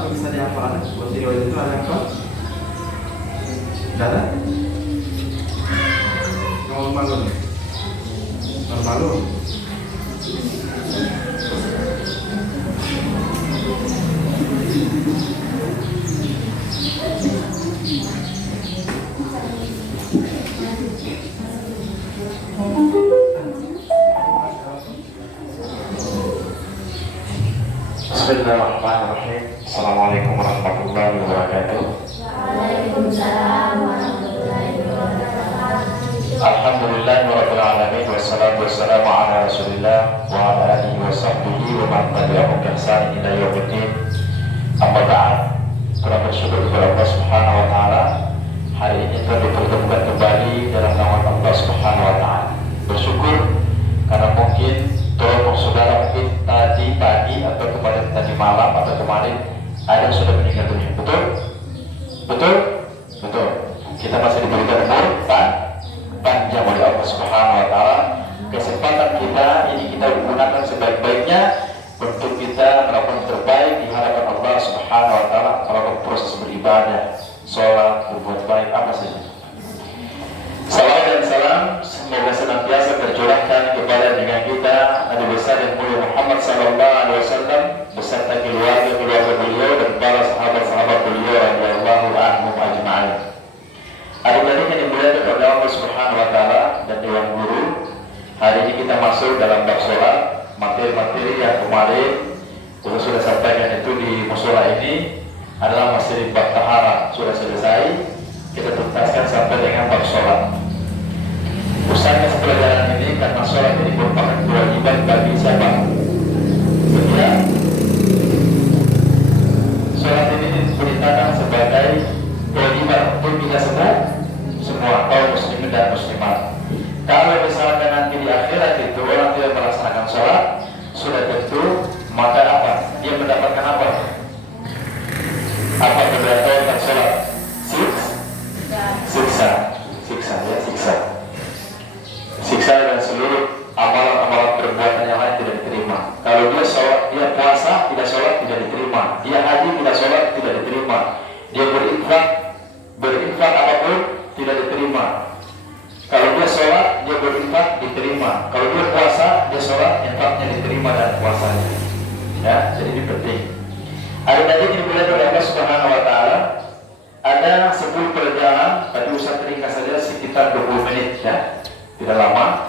atau bisa dihafal? Buat riwayat itu ada apa? Tidak ada? Yang malu nih? Malu? Bismillahirrahmanirrahim. Assalamualaikum warahmatullahi wabarakatuh. Waalaikumsalam warahmatullahi wabarakatuh. Alhamdulillahirabbil alamin wassalatu wassalamu ala Rasulillah wa ala alihi wa sahbihi wa man tabi'ahum bi ihsan ila yaumiddin. Amma ba'd. Kita bersyukur kepada Allah Subhanahu wa taala. Hari ini kita dipertemukan kembali dalam nama Allah Subhanahu wa taala. Bersyukur karena mungkin tolong saudara mungkin tadi pagi atau kemarin tadi malam atau kemarin ada yang sudah meninggal dunia. Betul? Betul? Betul. Kita masih diberikan umur panjang oleh Allah Subhanahu wa taala. Kesempatan kita ini kita gunakan sebaik-baiknya untuk kita melakukan terbaik di hadapan Allah Subhanahu wa taala dalam proses beribadah, sholat, berbuat baik apa saja. Salawat dan salam semoga senantiasa tercurahkan kepada dengan kita Nabi besar yang mulia Muhammad sallallahu alaihi wasallam beserta keluarga beliau dan para sahabat-sahabat beliau radhiyallahu anhum ajma'in. Adik-adik yang dimuliakan oleh Allah Subhanahu wa taala dan dewan guru, hari ini kita masuk dalam bab sholat. Materi-materi yang kemarin kita sudah sampaikan itu di musola ini adalah masih bab taharah sudah selesai. Kita tuntaskan sampai dengan bab sholat. Usahanya pelajaran ini karena sholat ini merupakan kewajiban bagi siapa? Setiap sholat ini diperintahkan sebagai kewajiban untuk kita semua kaum muslimin dan muslimat. Kalau misalkan nanti di akhirat itu orang tidak melaksanakan sholat, sudah tentu maka apa? Dia mendapatkan apa? Apa keberatan sholat? Siksa dan seluruh amalan-amalan perbuatan yang lain tidak diterima. Kalau dia sholat, dia puasa tidak sholat tidak diterima. Dia haji tidak sholat tidak diterima. Dia berinfak apapun tidak diterima. Kalau dia sholat, dia berinfak diterima. Kalau dia puasa, dia sholat, infaknya diterima dan puasanya. Ya, jadi ini penting. Ada yang diberikan oleh Allah Subhanahu wa taala. Ada 10 pelajaran, tadi Ustaz ringkas saja sekitar 20 menit ya, tidak lama.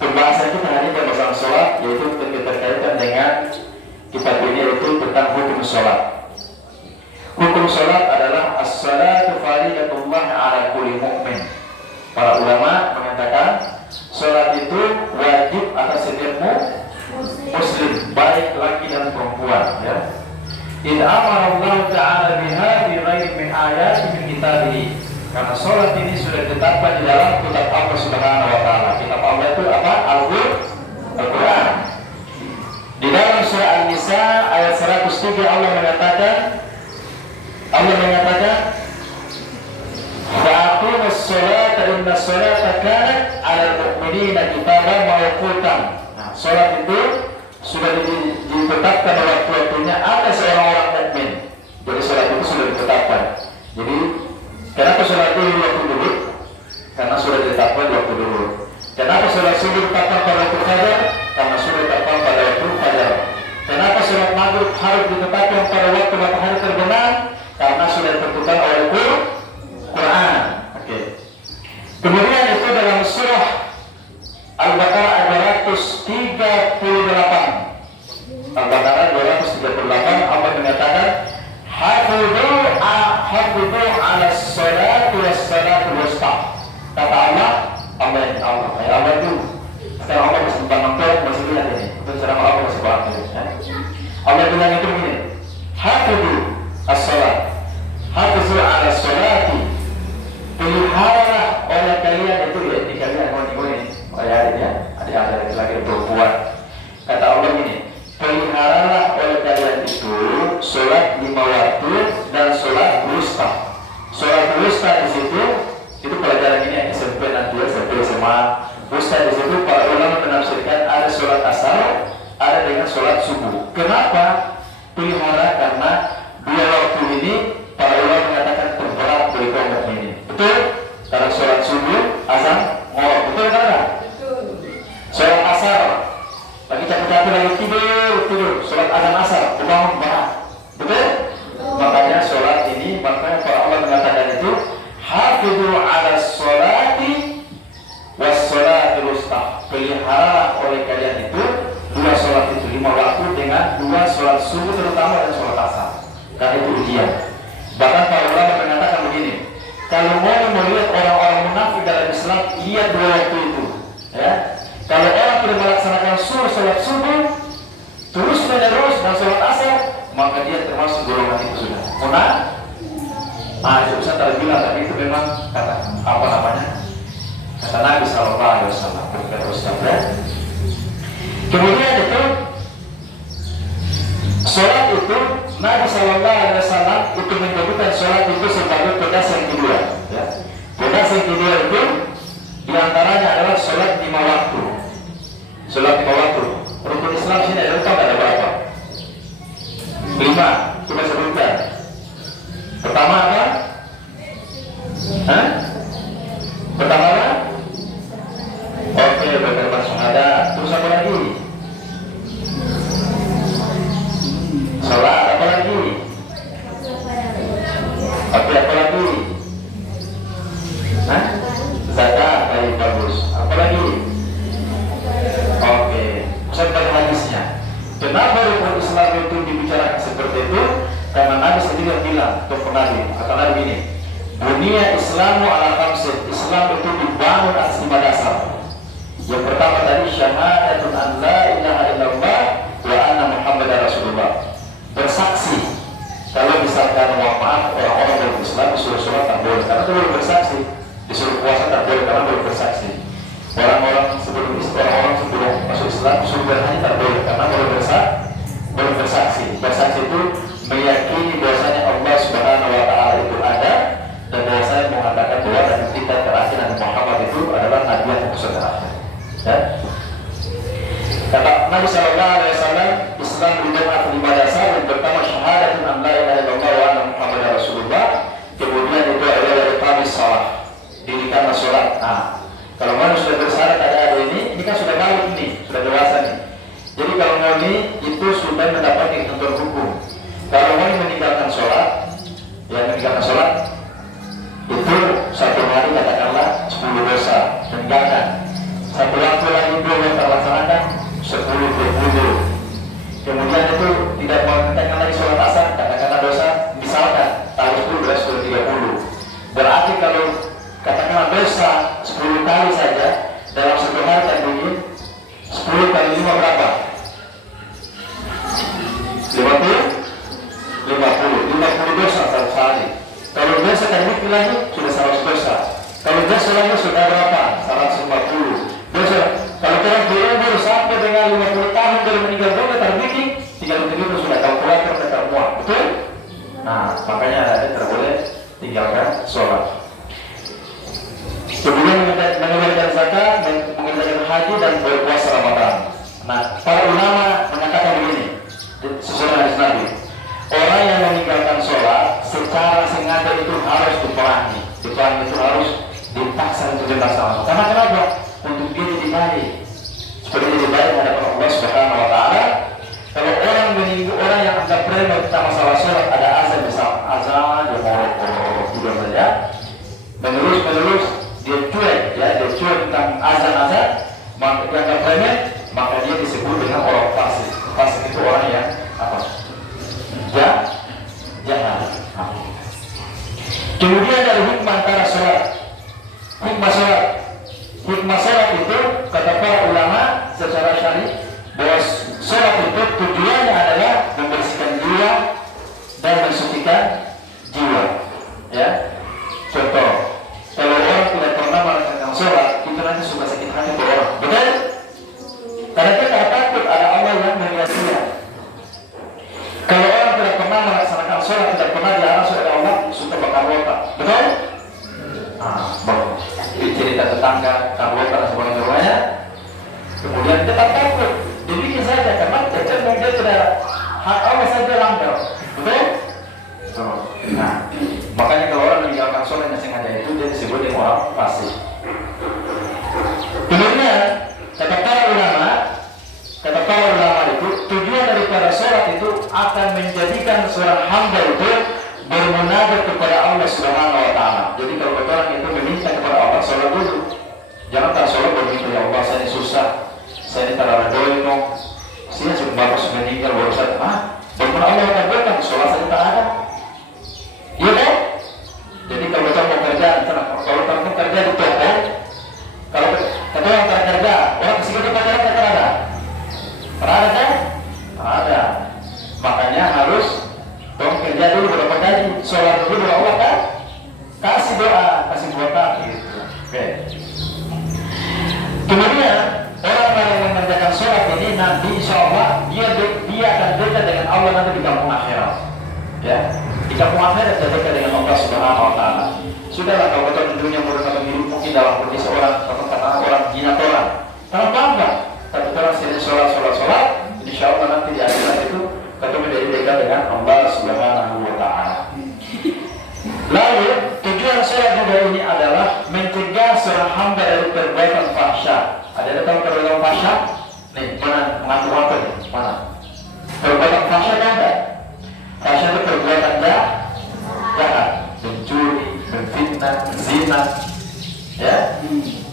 Pembahasan kita hari ini tentang sholat, yaitu berkaitan dengan kitab ini yaitu tentang hukum sholat. Hukum sholat adalah as-salatu faridatullah ala kulli mu'min. Para ulama mengatakan sholat itu wajib atas setiap muslim, baik laki dan perempuan ya. In amara Allah Ta'ala biha fi ghairi min ayati min kitabih. Karena sholat ini sudah ditetapkan di dalam kitab Allah Subhanahu wa taala. Kitab Allah itu apa? Al-Qur'an. Di dalam surah An-Nisa ayat 103 Allah mengatakan Fa'aqimus sholata inna sholata kanat 'alal mu'minina kitaban mawqutan. Nah, sholat itu sudah ditetapkan waktu-waktunya atas orang-orang mukmin. Jadi sholat itu sudah ditetapkan. Jadi kenapa sholat itu waktu dulu? Karena sudah ditetapkan waktu dulu. Kenapa sholat subuh ditetapkan pada waktu fajar? Karena sudah ditetapkan pada waktu fajar. Kenapa sholat maghrib harus ditetapkan pada waktu matahari terbenam? Karena sudah ditentukan oleh Quran. Oke. Kemudian itu dalam surah Al-Baqarah ayat 238. Al-Baqarah 238 Allah mengatakan Hafidhu ala salati was salatu wusta. Kata Allah itu sekarang Allah masih bangun masih lihat ini. Itu sekarang Allah masih bangun ya. Allah bilang itu begini. Hafidhu as-salat. Hafidhu ala salati. Pelihara oleh kalian itu ya, di kalian ini. Adik-adik lagi perempuan. Kata Allah ini, peliharalah oleh kalian itu sholat 5 waktu dan sholat wusta. Sholat wusta di situ itu pelajaran ini yang SMP nanti SMP SMA. Wusta di situ para ulama menafsirkan ada sholat asar, ada dengan sholat subuh. Kenapa pelihara? Karena asar. Karena itu ujian. Bahkan para ulama mengatakan begini, kalau mau melihat orang-orang munafik dalam Islam, lihat dua waktu itu. Ya, kalau orang tidak melaksanakan sholat subuh terus menerus dan sholat asar, maka dia termasuk golongan itu sudah munafik. Itu Ustaz tadi bilang, tapi itu memang kata Nabi Sallallahu Alaihi Wasallam. Berkata Ustaz, ya. Kemudian itu sholat itu Nabi Sallallahu Alaihi Wasallam itu menyebutkan sholat itu sebagai pedas yang kedua. Ya. Pedas yang kedua itu diantaranya adalah sholat 5 waktu. Sholat 5 waktu. Rukun Islam sini ada berapa? 5. Coba sebutkan. Pertama apa? Pertama apa? Oke, berkata syahada. Terus apa lagi? Salat apa lagi? Oke, apa lagi? Zakat, baik, bagus. Apa lagi? Oke, saya baca hadisnya. Kenapa rukun Islam itu dibicarakan seperti itu? Karena Nabi sendiri bilang, kata Nabi ini, dunia Islamu ala khamsin. Islam itu dibangun atas 5 dasar. Yang pertama tadi syahadatun an la ilaha illallah wa anna Muhammadar Rasulullah. Bersaksi. Kalau misalkan maaf orang-orang berislam disuruh sholat tak boleh, karena itu boleh bersaksi. Disuruh puasa tak boleh karena boleh bersaksi. Orang-orang sebelum masuk Islam disuruh berhaji tak boleh karena boleh bersaksi. Bersaksi itu meyakini bahwasanya Allah Subhanahu wa taala itu ada dan bahwasanya mengatakan bahwa Nabi kita terakhir Nabi Muhammad itu adalah nabi yang utusan terakhir. Ya. Kata Nabi Sallallahu Alaihi Wasallam, Islam berbentuk atas 5 dasar. Yang pertama syahadatun an la ilaha illallah wa anna Muhammadar Rasulullah. Kemudian itu adalah iqamis shalah, dirikanlah sholat. Kalau manusia sudah bersyarat ada ini kan sudah balik nih, sudah dewasa nih. Jadi kalau mau ini itu sudah mendapat ketentuan hukum. Kalau mau meninggalkan sholat, itu satu hari katakanlah 10 dosa, meninggalkan. Satu waktu lagi belum terlaksanakan 10-20. Kemudian itu tidak mengerjakan lagi sholat asar, katakanlah dosa, misalkan tahun 10 belas 30. Berarti kalau katakanlah dosa 10 kali saja dalam satu hari tak bikin 10 kali 5 berapa? 50 dosa satu hari. Kalau dosa tadi lagi sudah 100 dosa. Kalau dosa lagi sudah berapa? 150 dosa. Kalau kita berumur sampai dengan 50 tahun dari meninggal dunia terbukti 30 sudah kalkulator tetap muat, betul? Makanya ada tidak boleh tinggalkan sholat. Kemudian menunaikan zakat, mengerjakan haji dan berpuasa Ramadan. Para ulama mengatakan begini, sesuai hadis Nabi, orang yang meninggalkan sholat secara sengaja itu harus diperangi. Diperangi itu harus dipaksa untuk dilaksanakan. Karena kenapa? Untuk dia jadi baik. Seperti jadi baik hadapan Allah Subhanahu wa taala. Kalau orang yang anggap remeh tentang masalah sholat, ada azan misal, azan dia mau tidur saja, menerus dia cuek tentang azan, maka dia anggap remeh, maka dia disebut dengan orang fasik. Fasik itu orang yang apa? Jahat. Kemudian dari hikmah antara sholat, hikmah sholat itu kata para ulama secara syar'i bahwa sholat itu tujuannya adalah membersihkan jiwa dan mensucikan jiwa. Ya, contoh, kalau orang tidak pernah melakukan sholat, itu nanti suka sakit hati ke orang, betul? Karena kita takut ada Allah yang melihat dia. Kalau orang tidak pernah melaksanakan sholat, tidak pernah diarahkan oleh Allah, suka bakar rota, betul? Bagus. Cerita tetangga, karwota dan sebagainya. Kemudian kita takut, dibikin saja karena dia tidak hak Allah saja langgar, betul? Makanya kalau orang meninggalkan sholat yang sengaja itu dia disebut dengan orang fasik. Kemudian kata para ulama itu tujuan daripada sholat itu akan menjadikan seorang hamba itu bermunajat kepada Allah Subhanahu wa taala. Jadi kalau orang itu meminta kepada Allah, sholat dulu. Jangan tak sholat berminta, ya Allah saya ini susah, saya ini tak ada doa, saya cuma bagus meninggal baru saja. Walaupun Allah kabulkan, sholat saja tak ada. Iya kan? Jadi kalau kamu kerja, kalau kamu kerja di toko, kalau kata orang tak kerja, orang kesini pacaran tak ada. Pernah ada kan? Ada. Makanya harus dong kerja dulu berapa gaji, sholat dulu berapa Allah kan? Kasih doa, kasih kuota gitu. Oke. Kemudian orang yang mengerjakan sholat ini nanti insya Allah dia akan dekat dengan Allah nanti di kampung akhirat. Ya, di kampung akhirat dia dekat dengan Allah Subhanahu Wa Taala. Sudahlah kalau betul di dunia merupakan hidup mungkin dalam kondisi orang atau kata orang jinatoran. Kalau bangga, tapi orang sering sholat, insya Allah nanti di akhirat itu ketemu menjadi dekat dengan Allah Subhanahu Wa Taala. Lalu tujuan sholat juga ini adalah mencegah seorang hamba dari perbuatan fahsya. Ada yang tahu perbuatan fahsya? Nih, mana mengatur apa nih? Mana? Perbuatan fahsya kan ada? Fahsya itu perbuatan jahat, mencuri, menfitnah, zina, ya,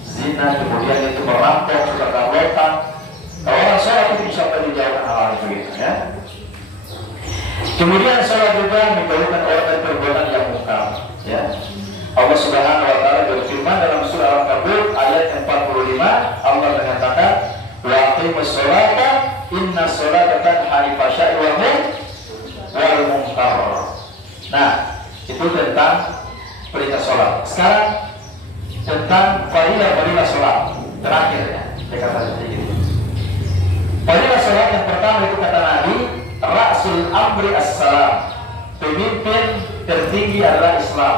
zina, kemudian itu merampok, suka karotan. Kalau orang sholat itu insya Allah dijauhkan hal itu, gitu, ya. Kemudian sholat juga menjauhkan orang dari perbuatan yang mungkar, ya. Allah Subhanahu Wa Taala berfirman dalam surah Al-Kabir ayat 45, Allah mengatakan, wa aqimus sholata inna sholata tanha 'anil fahsya'i wal munkar. Nah, itu tentang perintah sholat. Sekarang tentang fadilah sholat terakhir, ya. Saya kata seperti itu. Fadilah sholat yang pertama itu kata Nabi, Rasul Amri As-Salam, pemimpin tertinggi adalah Islam.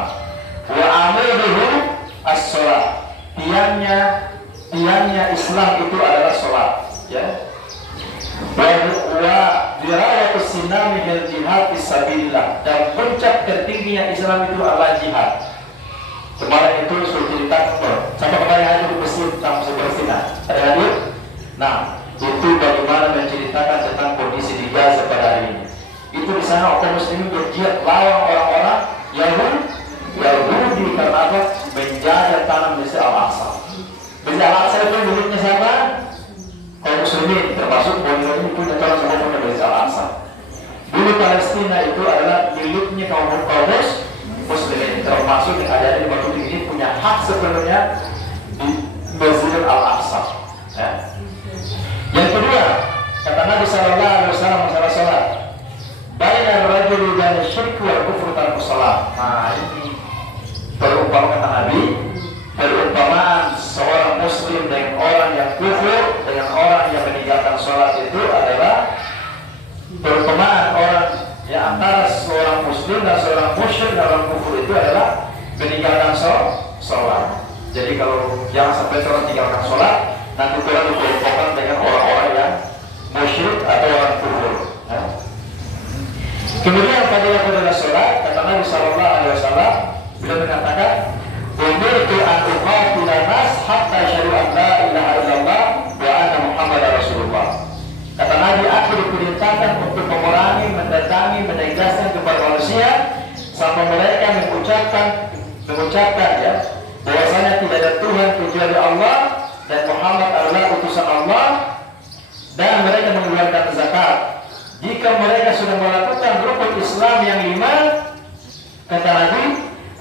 Wa amuduhu as-sholat, tiangnya Islam itu adalah sholat, ya. Wa dirayatus sinami bil jihad fisabilillah, dan puncak tertingginya Islam itu adalah jihad. Kemarin itu sudah ceritakan sampai kemarin haji di Mesir sampai Palestina. Ada hadir? Nah, itu bagaimana menceritakan tentang kondisi di Gaza pada hari ini. Itu di sana kaum muslimin berjihad lawan orang-orang Yahudi karena apa? Menjajah tanah Masjid Al-Aqsa. Masjid Al-Aqsa itu miliknya siapa? Kaum muslimin, termasuk Bolivia ini punya tanah semua punya Masjid Al-Aqsa. Dulu Palestina itu adalah miliknya kaum muslimin, termasuk yang ada di Batu ini punya hak sepenuhnya di Masjid Al-Aqsa. Ya. Yang kedua, kata Nabi Sallallahu Alaihi Wasallam masalah sholat, baina rajuli dan syirk wal kufur tarku sholat. Nah, ini perumpamaan kata Nabi, perumpamaan seorang muslim dengan orang yang kufur, dengan orang yang meninggalkan sholat itu adalah perumpamaan orang yang antara seorang muslim dan seorang musyrik dalam kufur itu adalah meninggalkan sholat. Jadi kalau jangan sampai orang meninggalkan sholat, nanti orang diperumpakan dengan orang-orang yang musyrik atau orang kufur. Ya. Kemudian pada sholat, kata Nabi Sallallahu Alaihi Wasallam, beliau mengatakan, umirtu an uqatila nas hatta yashhadu an la ilaha illallah wa anna Muhammadar Rasulullah. Kata Nabi, aku diperintahkan untuk memerangi, mendatangi, menegaskan kepada manusia sampai mereka mengucapkan ya, bahwasanya tidak ada Tuhan kecuali Allah dan Muhammad adalah utusan Allah, dan mereka mengeluarkan zakat. Jika mereka sudah melakukan rukun Islam yang 5, kata Nabi,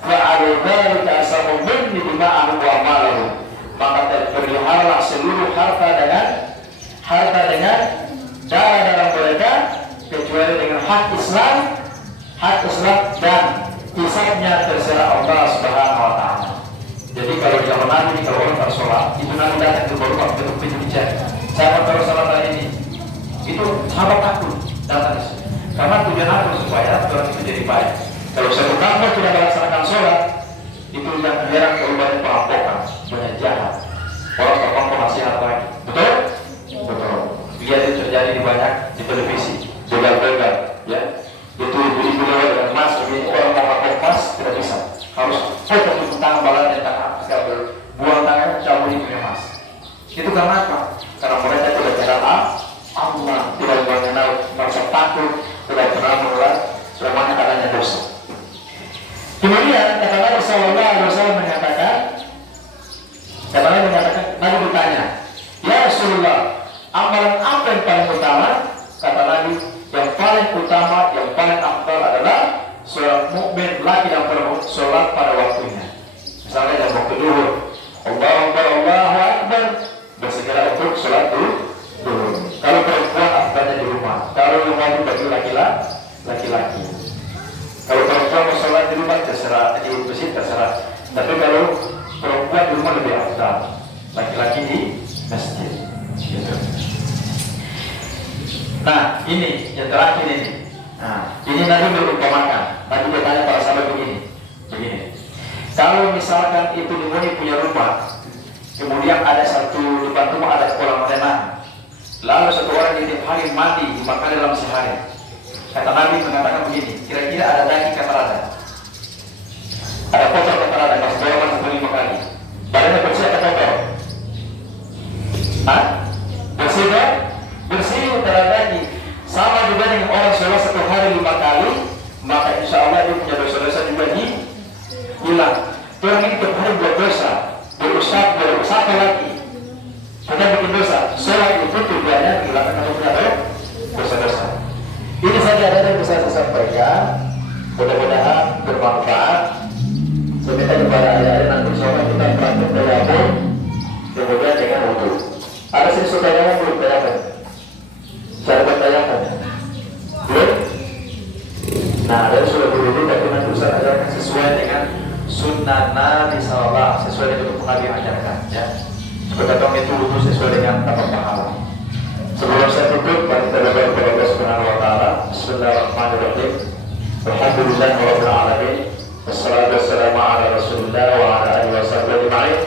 fa'aludhalika asamu minni bima'ahu wa amalahu, maka terpeliharalah seluruh harta dengan darah mereka kecuali dengan hak Islam dan hisabnya terserah Allah Subhanahu Wa Taala. Jadi kalau zaman Nabi, kalau orang bersolat, itu Nabi datang ke baru bentuk pintu dicek. Sahabat kalau salat hari ini, itu sahabat takut datang karena tujuan aku supaya orang itu jadi baik. Kalau satu kampung tidak melaksanakan sholat, itu yang heran kalau banyak perampokan, banyak jahat. Orang terpampang masih harta lagi. Betul? Betul. Lihat itu terjadi di banyak di televisi, begal-begal, ya. Itu ibu-ibu lewat dengan emas, ini orang mau pakai emas tidak bisa. Harus foto tangan balan dan tangan buang tangan cabut itu emas. Itu karena apa? Karena mereka tidak kenal Allah, tidak mengenal merasa takut, tidak pernah mengenal lemahnya adanya dosa. Kemudian kata Nabi Sallallahu Alaihi Wasallam mengatakan, seorang mukmin laki dan perempuan sholat pada waktunya. Misalnya dalam waktu duhur, Allahu Akbar, Allahu Akbar, bersegera untuk sholat duhur. Kalau perempuan akbarnya di rumah, kalau rumah itu bagi laki-laki. Kalau perempuan mau sholat di rumah terserah, di masjid terserah. Tapi kalau perempuan di rumah lebih afdal, laki-laki di masjid. Gitu. Nah, ini yang terakhir ini. Nah, ini Nabi berumpamakan. Nabi bertanya para sahabat begini. Kalau misalkan itu dimulai punya rumah, kemudian ada satu di depan rumah ada kolam renang, lalu satu orang di tiap hari mandi 5 kali dalam sehari. Kata Nabi mengatakan begini, kira-kira ada daging kata ada? Ada kotor kata ada? Pas dia masuk 5 kali. Badannya bersih atau kotor? Hah? Bersih kan? Bersih utara daging. Sama juga dengan orang sholat 1 hari 5 kali, maka insya Allah dia punya dosa-dosa juga hilang. Orang ini tiap hari buat dosa, berusaha lagi, kita bikin dosa. Sholat itu tujuannya hilangkan kalau punya dosa-dosa. Ini saja yang bisa saya sampaikan. Mudah-mudahan bermanfaat. Saya minta kepada adik-adik nanti sholat kita praktek tayamum, kemudian dengan wudu. Ada sisi tayamum belum tayamum? Cara bertayamum belum? Nah, dari sudah berwudu, tapi nanti Ustaz ajarkan sesuai dengan sunnah Nabi SAW, sesuai dengan itu Nabi ajarkan, ya. Supaya kami itu wudu sesuai dengan dapat pahala. Sebelum saya tutup, mari kita berdoa kepada Allah Subhanahu Wa Taala. Bismillahirrahmanirrahim. Alhamdulillahirabbil alamin. Wassalatu wassalamu ala Rasulillah wa ala alihi wasallam ajma'in.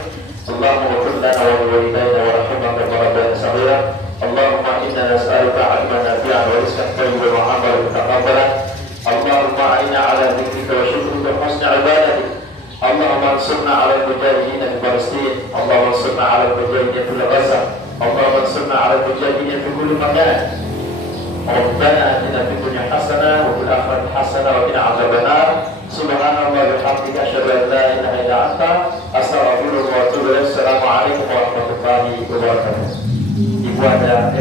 Allahumma ighfir lana wa liwalidayna warhamna kama rabbayana shaghira. Allahumma inna nas'aluka 'ilman nafi'an wa rizqan thayyiban wa 'amalan mutaqabbalan. Allahumma a'inna 'ala dhikrika wa syukrika wa husni 'ibadatik. Allahumma ansurna 'ala al-mujahidin fi Palestin. Allahumma ansurna 'ala al-mujahidin fi Gaza. Allahumma ansurna 'ala al-mujahidin fi kulli makan. Rabbana atina fid dunya hasanah wa fil akhirati hasanah wa qina 'adzabannar. Subhanallah wa bihamdika asyhadu an la ilaha illa anta astaghfiruka wa atubu ilaik. Assalamualaikum warahmatullahi wabarakatuh. Ibu ada